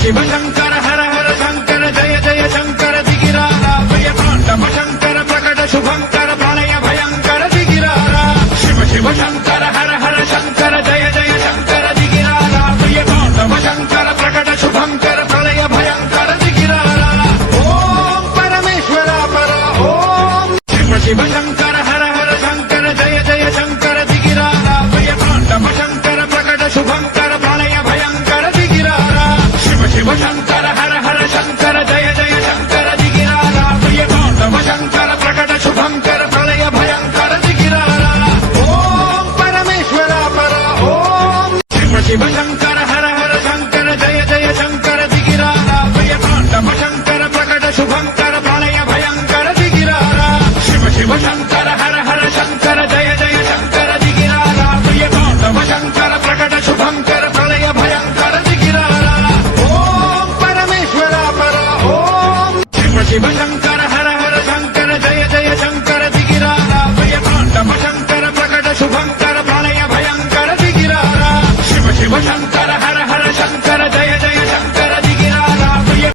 शिव शंकर हर हर शंकर जय जय शंकर दिगिरारा भयतांडव शंकर प्रकट शुभंकर प्रलय भयंकर दिगिरारा शिव शिव शंकर हर हर शंकर जय जय शंकर दिगिरारा भयतांडव शंकर प्रकट शुभंकर प्रलय भयंकर दिगिरारा ओम परमेश्वरा पर ओम शिव शिव शंकर हर हर शंकर जय जय शंकर दिगिरारा भयतांडव शंकर प्रकट शुभंकर प्रलय भयंकर दिगिरारा शिव शिव शंकर हर हर शंकर जय जय शंकर दिगिरारा भयतांडव शंकर प्रकट शुभंकर प्रलय भयंकर दिगिरारा ओम परमेश्वरा पर ओम शिव शिव शंकर हर हर शंकर जय जय शंकर दिगिरारा भयतांडव शंकर प्रकट शुभंकर प्रलय भयंकर दिगिरारा शिव शिव शंकर हर हर शंकर जय जय शंकर दिगिरारा भयतांडव शंकर प्रकट शुभंकर प्रलय भयंकर दिगिरारा ओम परमेश्वरा पर ओम शिव शिव शंकर